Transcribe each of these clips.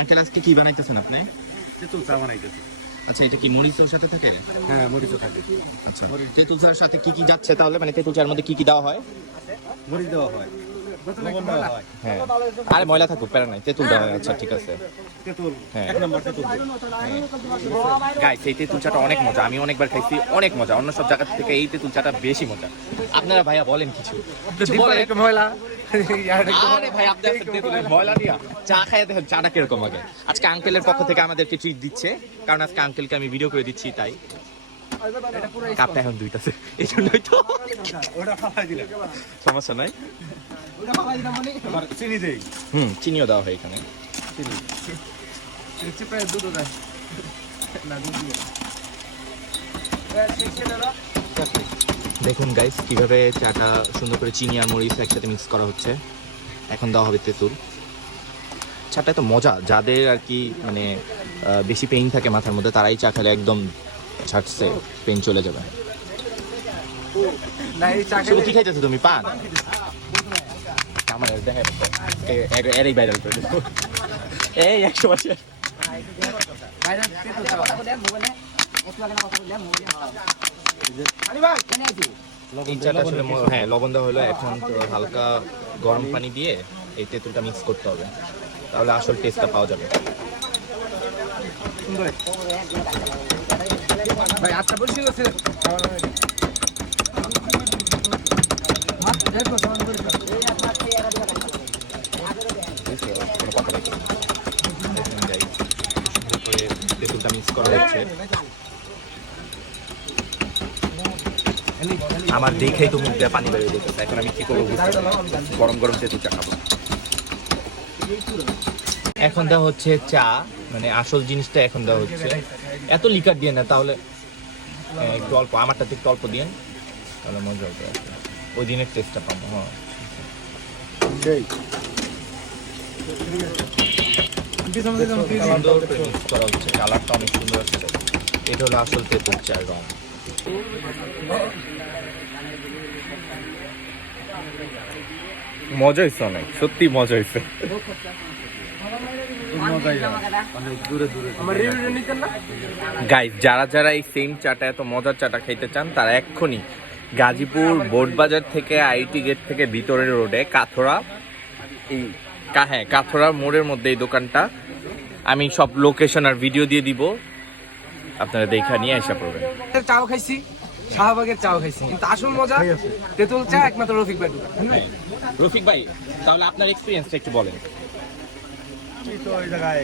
Uncle আজকে কি বানাইতেছেন আপনি? তেঁতুল চা বানাইতেছি। আচ্ছা, এটা কি মরিচের সাথে থাকে? হ্যাঁ, মরিচও থাকে। আচ্ছা, তেঁতুল চার সাথে কি কি যাচ্ছে তাহলে? মানে তেঁতুল চার মধ্যে কি কি দেওয়া হয়? মরিচ দেওয়া হয়, লবণ দেওয়া হয়। হ্যাঁ, আরে ময়লা থাকুক, প্যারা নাই, তেঁতুল দেওয়া হয়। আচ্ছা ঠিক আছে। তেঁতুল, হ্যাঁ। 1 নম্বর তেঁতুল। গাইস, এই তেঁতুল চাটা অনেক মজা, আমি অনেকবার খাইছি, অনেক মজা। অন্য সব জায়গা থেকে এই তেঁতুল চাটা বেশি মজা। আপনারা ভাইয়া বলেন কিছু বলেন। ময়লা। আরে ভাই, আপনি আজকে তেঁতুলের ময়লা দিয়া চা খাইয়ে দেখেন চাটা কিরকম আগে। আজকে আঙ্কেলের পক্ষ থেকে আমাদেরকে ট্রিট দিচ্ছে, কারণ আজকে আঙ্কেলকে আমি ভিডিও করে দিচ্ছি, তাই কাপটা এখন দুইটাছে, এই জন্যই তো। ওটা ফালাই দিলাম। সমস্যা নাই। আবার চিনি দেই। চিনিও দেওয়া হয় এখানে। চিনি। চিপে দুধও দেয়। না, দুধ দিয়ে। দেখুন গাইস, কিভাবে চাটা সুন্দর করে চিনি আর মরিচ একসাথে মিক্স করা হচ্ছে। এখন দেওয়া হবে তেঁতুল। চাটা তো মজা, যাদের আর কি মানে বেশি পেইন থাকে মাথার মধ্যে, তারাই চা খেলে একদম ছাড়ছে, পেইন চলে যাবে। না, এই চা শুধু কি খাইতেছো তুমি? পান? আমার দেখে এরই ভাইরাল করে দিল। এই 100 বছর এই চাটা আসলে হ্যাঁ, লবণ দেওয়া হলো। এখন তো হালকা গরম পানি দিয়ে এই তেঁতুলটা মিক্স করতে হবে, তাহলে আসল টেস্টটা পাওয়া যাবে। ভাই, আচ্ছা বলছি গেছে। কোনো কথা নেই। তেঁতুলটা মিক্স করা হচ্ছে। আমার দেখেই তো মুখ দিয়ে পানি বেরিয়ে যেতেছে। এখন আমি কি করবো বুঝতে পারছি না। গরম গরম তেঁতুল চা খাবো। এখন দেওয়া হচ্ছে চা, মানে আসল জিনিসটা এখন দেওয়া হচ্ছে। এত লিকার দিয়ে না, তাহলে একটু অল্প, আমারটাতে একটু অল্প দিয়ে, তাহলে মজা হবে। ওই দিনের টেস্টটা পাবো। হ্যাঁ, সুন্দর করে মিক্স করা হচ্ছে, কালারটা অনেক সুন্দর আসছে। এটা হলো আসল তেঁতুল চার রং। মজা হয়েছে অনেক, সত্যি মজা হয়েছে। গাইস, যারা যারা এই সেম চাটা, এত মজার চাটা খাইতে চান, তারা এক্ষুনি গাজীপুর বোর্ড বাজার থেকে আইটি গেট থেকে ভিতরের রোডে কাথরা, এই হ্যাঁ কাথরা মোড়ের মধ্যে এই দোকানটা। আমি সব লোকেশন আর ভিডিও দিয়ে দিব, আপনারা দেখা নিয়ে আসা পড়বেন। চাও খাইছি, শাহবাগের চাও খাইছি, কিন্তু আসল মজা তেঁতুল চা একমাত্র রফিক ভাই দোকান। রফিক ভাই, তাহলে আপনার এক্সপিরিয়েন্সটা একটু বলেন। তো ওই জায়গায়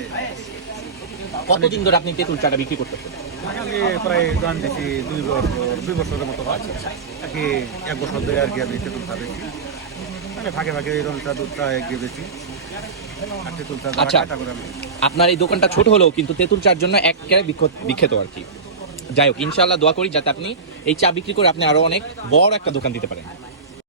কতদিন ধরে আপনি তেঁতুল চাটা বিক্রি করতেছেন? আগে প্রায় দোকান দিচ্ছি 2 বছরের মতো আছে আর কি। 1 বছর ধরে আর কি আমি তেঁতুল চা বেশি, মানে ভাগে ভাগে রং চা, দুধ চা এগিয়ে বেশি, আর তেঁতুল চা আচ্ছা, আপনার এই দোকানটা ছোট হলেও কিন্তু তেঁতুল চার জন্য একেবারে বিখ্যাত আর কি। যাই হোক, ইনশাআল্লাহ দোয়া করি যাতে আপনি এই চা বিক্রি করে আপনি আরো অনেক বড় একটা দোকান দিতে পারেন।